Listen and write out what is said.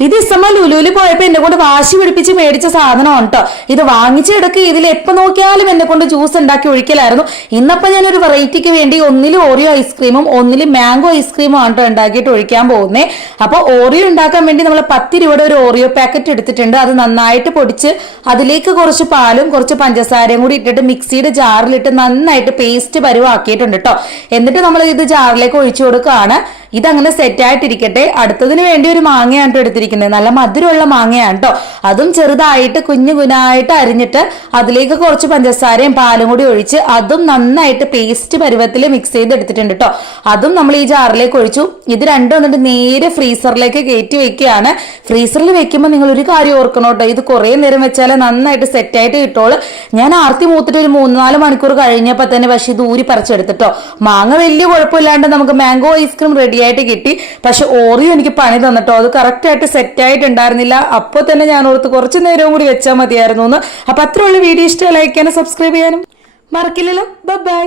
ഇത് ഇസമ്മ ലുലുവിൽ പോയപ്പോ എന്നെ കൊണ്ട് വാശി പിടിപ്പിച്ച് മേടിച്ച സാധനമാണ് കേട്ടോ. ഇത് വാങ്ങിച്ചെടുക്ക് ഇതിൽ എപ്പോ നോക്കിയാലും എന്നെ കൊണ്ട് ജ്യൂസ് ഉണ്ടാക്കി ഒഴിക്കലായിരുന്നു. ഇന്നപ്പോ ഞാനൊരു വെറൈറ്റിക്ക് വേണ്ടി ഒന്നിൽ ഓറിയോ ഐസ്ക്രീമും ഒന്നിൽ മാംഗോ ഐസ്ക്രീമും ആണ് കേട്ടോ ഉണ്ടാക്കിയിട്ട് ഒഴിക്കാൻ പോകുന്നേ. അപ്പൊ ഓറിയോ ഉണ്ടാക്കാൻ വേണ്ടി നമ്മൾ 10 രൂപയുടെ ഒരു ഓറിയോ പാക്കറ്റ് എടുത്തിട്ടുണ്ട്. അത് നന്നായിട്ട് പൊടിച്ച് അതിലേക്ക് കുറച്ച് പാലും കുറച്ച് പഞ്ചസാരയും കൂടി ഇട്ടിട്ട് മിക്സിയുടെ ജാറിലിട്ട് നന്നായിട്ട് പേസ്റ്റ് പരുവാക്കിയിട്ടുണ്ട് കേട്ടോ. എന്നിട്ട് നമ്മൾ ഇത് ജാറിലേക്ക് ഒഴിച്ചു കൊടുക്കുകയാണ്. ഇതങ്ങനെ സെറ്റ് ആയിട്ടിരിക്കട്ടെ. അടുത്തതിന് വേണ്ടി ഒരു മാങ്ങയാണ് എടുത്തിരിക്കുന്നത്. നല്ല മധുരമുള്ള മാങ്ങയാണ് കേട്ടോ. അതും ചെറുതായിട്ട് കുഞ്ഞു കുനായിട്ട് അരിഞ്ഞിട്ട് അതിലേക്ക് കുറച്ച് പഞ്ചസാരയും പാലും കൂടി ഒഴിച്ച് അതും നന്നായിട്ട് പേസ്റ്റ് പരുവത്തിൽ മിക്സ് ചെയ്ത് എടുത്തിട്ടുണ്ട് കേട്ടോ. അതും നമ്മൾ ഈ ജാറിലേക്ക് ഒഴിച്ചു. ഇത് രണ്ടും വന്നിട്ട് നേരെ ഫ്രീസറിലേക്ക് കയറ്റി വെക്കുകയാണ്. ഫ്രീസറിൽ വെക്കുമ്പോൾ നിങ്ങൾ ഒരു കാര്യം ഓർക്കണം കേട്ടോ, ഇത് കുറെ നേരം വെച്ചാൽ നന്നായിട്ട് സെറ്റ് ആയിട്ട് കിട്ടുള്ളൂ. ഞാൻ ആർത്തി മൂത്തിട്ട് ഒരു 3-4 മണിക്കൂർ കഴിഞ്ഞപ്പോൾ തന്നെ പക്ഷെ ഇത് ഊരി പറിച്ചെടുത്തിട്ടോ. മാങ്ങ വലിയ കുഴപ്പമില്ലാണ്ട് നമുക്ക് മാംഗോ ഐസ്ക്രീം റെഡി ആയിട്ട് കിട്ടി. പക്ഷെ ഓറിയോ എനിക്ക് പണി തന്നിട്ടോ. അത് കറക്റ്റ് ആയിട്ട് സെറ്റ് ആയിട്ടുണ്ടായിരുന്നില്ല. അപ്പോൾ തന്നെ ഞാൻ ഓർത്ത് കുറച്ചു നേരവും കൂടി വെച്ചാൽ മതിയായിരുന്നു എന്ന്. അപ്പൊ അത്രയുള്ള വീഡിയോ ഇഷ്ടം ലൈക്ക് ചെയ്യാനും സബ്സ്ക്രൈബ് ചെയ്യാനും മറക്കില്ലല്ലോ. ബൈ.